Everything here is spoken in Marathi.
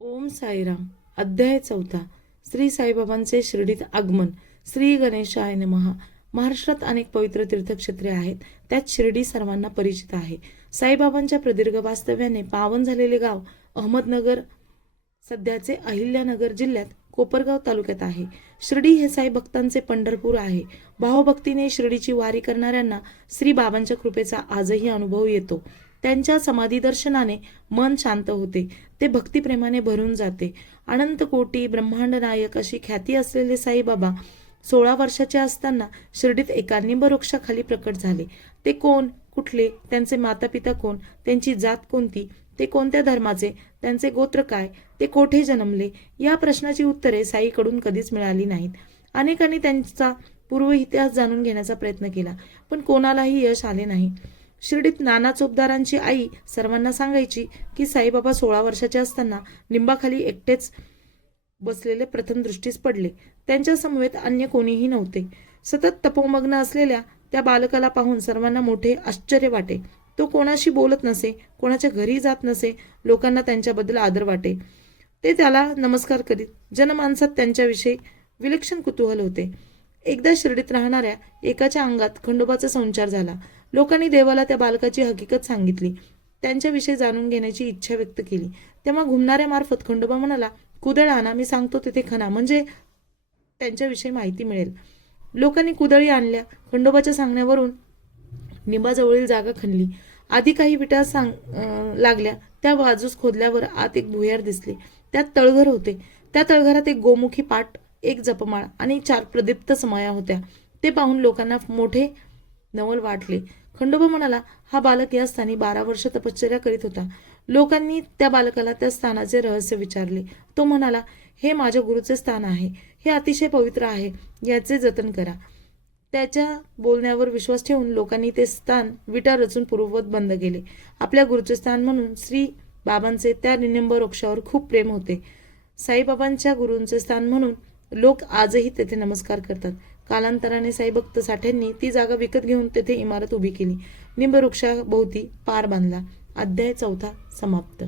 ओम साईराम. अध्याय 4. श्री साईबाबांचे शिर्डीत आगमन. श्री गणेशाय नमः. महाराष्ट्रात अनेक पवित्र तीर्थक्षेत्रे आहेत. त्यात शिर्डी सर्वांना परिचित आहे. साईबाबांच्या प्रदीर्घ वास्तव्याने पावन झालेले गाव अहमदनगर सध्याचे अहिल्यानगर जिल्ह्यात कोपरगाव तालुक्यात आहे. शिर्डी हे साई भक्तांचे पंढरपूर आहे. भावभक्तीने शिर्डीची वारी करणाऱ्यांना श्री बाबांच्या कृपेचा आजही अनुभव येतो. त्यांच्या समाधी दर्शनाने मन शांत होते. ते भक्तिप्रेमाने भरून जाते. अनंत कोटी ब्रह्मांड नायक अशी ख्याती असलेले साईबाबा 16 वर्षाचे असताना शिर्डीत एका निंबवृक्षाखाली प्रकट झाले. ते कोण, कुठले, त्यांचे माता पिता कोण, त्यांची जात कोणती, ते कोणत्या धर्माचे, त्यांचे गोत्र काय, ते कोठे जन्मले, या प्रश्नाची उत्तरे साईकडून कधीच मिळाली नाहीत. अनेकांनी त्यांचा पूर्व इतिहास जाणून घेण्याचा प्रयत्न केला, पण कोणालाही यश आले नाही. शिर्डीत नाना चोपदारांची आई सर्वांना सांगायची की साईबाबा 16 वर्षाचे असताना निंबाखाली एकटेच बसलेले प्रथम दृष्टीस पडले. त्यांच्या समवेत अन्य कोणीही नव्हते. सतत तपोमग्न असलेल्या त्या बालकाला पाहून सर्वांना मोठे आश्चर्य वाटे. तो कोणाशी बोलत नसे, कोणाच्या घरी जात नसे. लोकांना त्यांच्याबद्दल आदर वाटे. ते त्याला नमस्कार करीत. जनमानसात त्यांच्याविषयी विलक्षण कुतूहल होते. एकदा शिर्डीत राहणाऱ्या एकाच्या अंगात खंडोबाचा संचार झाला. लोकांनी देवाला त्या बालकाची हकीकत सांगितली. त्यांच्याविषयी जाणून घेण्याची इच्छा व्यक्त केली. तेव्हा घुमणाऱ्या मार्फत खंडोबा म्हणाला, कुदळ आणा, मी सांगतो तिथे खणा, म्हणजे त्यांच्याविषयी माहिती मिळेल. लोकांनी कुदळी आणल्या. खंडोबाच्या सांगण्यावरून निंबाजवळील जागा खणली. आधी काही विटा लागल्या. त्या बाजूस खोदल्यावर आत एक भुयार दिसले. त्यात तळघर होते. त्या तळघरात एक गोमुखी पाट, एक जपमाळ आणि 4 प्रदीप्त समया होत्या. ते पाहून लोकांना मोठे नवल वाटले. खंडोबा म्हणाला, हा बालक या स्थानी 12 वर्ष तपश्चर्या करीत होता. लोकांनी त्या बालकाला त्या स्थानाचे रहस्य विचारले. तो म्हणाला, हे माझ्या गुरुचे स्थान आहे. हे अतिशय पवित्र आहे. याचे जतन करा. त्याच्या बोलण्यावर विश्वास ठेवून लोकांनी ते स्थान विटा रचून पूर्ववत बंद केले. आपल्या गुरुचे स्थान म्हणून श्री बाबांचे त्या निंब वृक्षावर खूप प्रेम होते. साईबाबांच्या गुरूंचे स्थान म्हणून लोक आजही तेथे नमस्कार करतात. कालांतराने साईभक्त साठ्यांनी ती जागा विकत घेऊन तेथे इमारत उभी केली. निंबवृक्षाभोवती पार बांधला. अध्याय 4 समाप्त.